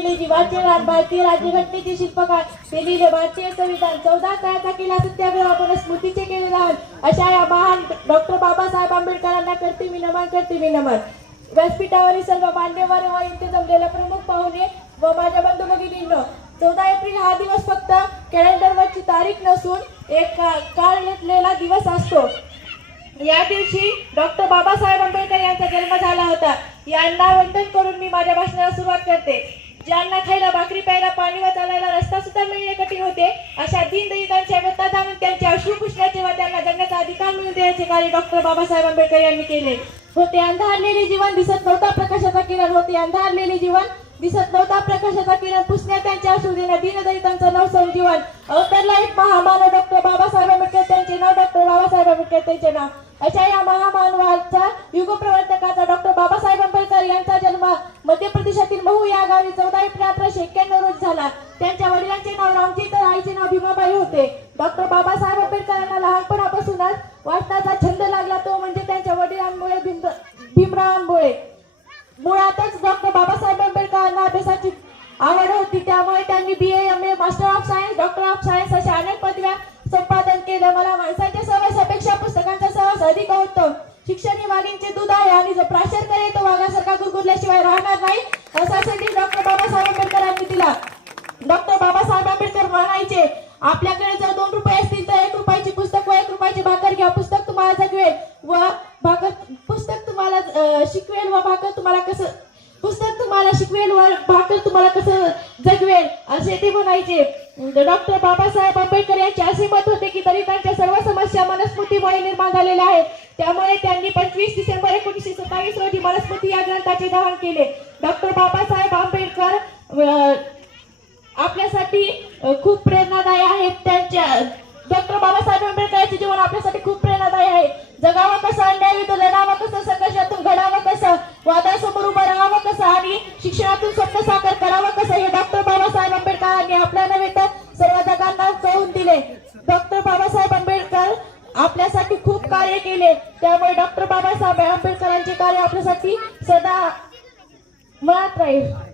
लिहिले जीवाचे रान भारतीय राज्यघटनेचे शिल्पकार ते लिहिले भारतीय संविधान चौदा काळाचा केला सत्याग्रह आपण स्मृतीचे केले लहान अशा या महान डॉक्टर बाबासाहेब आंबेडकरांना करते मी नमन करते मी नमन. व्यासपीठावरील सर्व मान्यवर व इथे जमलेले प्रमुख पाहुणे व माझ्या बंधू भगिनींनो चौदा एप्रिल हा दिवस फक्त कॅलेंडरवरची तारीख नसून एक का- काळ घेतलेला दिवस असतो. या दिवशी डॉक्टर बाबासाहेब आंबेडकर यांचा जन्म झाला होता. यांना वंदन करून मी माझ्या भाषणाला सुरुवात करते. ज्यांना खायला भाकरी प्यायला पाणी व चालायला रस्ता सुद्धा मिळणे कठीण होते. अशा दीनदलितांच्या व्यथा जाणून त्यांचे अश्रू पुसण्याचे व त्यांना जगण्याचा अधिकार मिळवून देण्याचे कार्य डॉक्टर बाबासाहेब आंबेडकर यांनी केले. होते अंधारलेले जीवन दिसत नव्हता प्रकाशाचा किरण. होते अंधारलेले जीवन दिसत नव्हता प्रकाशाचा किरण. पुसण्या त्यांच्या अश्रू देण्यात दीनदलितांचं नव संजीवन. अवतरला एक महामानव डॉक्टर बाबासाहेब आंबेडकर त्यांचे नाव डॉक्टर बाबासाहेब आंबेडकर त्यांचे नाव. अशा या महामानवाचा युगप्रवर्तकाचा डॉक्टर बाबासाहेब आंबेडकर यांचा जन्म मध्य प्रदेशात गावी चौदा एप्रिल अठराशे एक्क्याण्णव रोज झाला. त्यांच्या वडिलांचे नाव रामजी तर आईचे नाव भीमाबाई होते. डॉक्टर बाबासाहेब आंबेडकरांना लहानपणापासूनच वाचनाचा छंद लागला तो म्हणजे त्यांच्या वडिलांमुळे भीमराव आंबोळे मुळातच डॉक्टर बाबासाहेब आंबेडकरांना अभ्यासाची आवड होती. त्यामुळे त्यांनी B M A master of science doctor of science अशा अनेक पदव्या संपादन केलं. मला माणसाच्या सहवासापेक्षा पुस्तकांचा सहवास अधिक होतो. शिक्षण ही वाघींचे दूध आहे आणि जो प्राशर करेल तो वाघासारखा गुरगुरल्याशिवाय राहणार नाही. असा संदेश डॉक्टर बाबासाहेब आंबेडकरांनी दिला डॉक्टर बाबासाहेब आंबेडकर म्हणायचे आपल्याकडे जर दोन रुपये असतील तर एक रुपयाची पुस्तक व एक रुपयाची भाकर घ्या. पुस्तक तुम्हाला जगवेल व भाकर पुस्तक तुम्हाला शिकवेल व भाकर तुम्हाला कसं पुस्तक तुम्हाला शिकवेल व भाकर तुम्हाला कसं जगवेल असे ते म्हणायचे. डॉक्टर बाबासाहेब आंबेडकर यांचे असे मत होते की दलितांच्या सर्व समस्या मनस्मृतीमुळे निर्माण झालेल्या आहेत. त्यामुळे त्यांनी पंचवीस डिसेंबर एकोणीसशे सत्तावीस रोजी मनस्मृती या ग्रंथाचे दहन केले. बाबासाहेब आंबेडकर आपल्यासाठी खूप प्रेरणादायी आहेत. त्यांच्या डॉक्टर बाबासाहेब आंबेडकरांचे जीवन आपल्यासाठी खूप प्रेरणादायी आहे. जगावं कसं अन्याय विरुद्ध लढावं कसं संघर्षातून घडावं कसं वादासमोर उभं राहावं कसं आणि शिक्षणातून स्वप्न साकार करावं कसं हे डॉक्टर बाबासाहेब आंबेडकरांनी आपल्या नव्हे तर सर्व जगांना कळून दिले. डॉक्टर बाबासाहेब आंबेडकर आपल्यासाठी खूप कार्य केले. त्यामुळे डॉक्टर बाबासाहेब आंबेडकरांचे कार्य आपल्यासाठी सदा Vá atrás.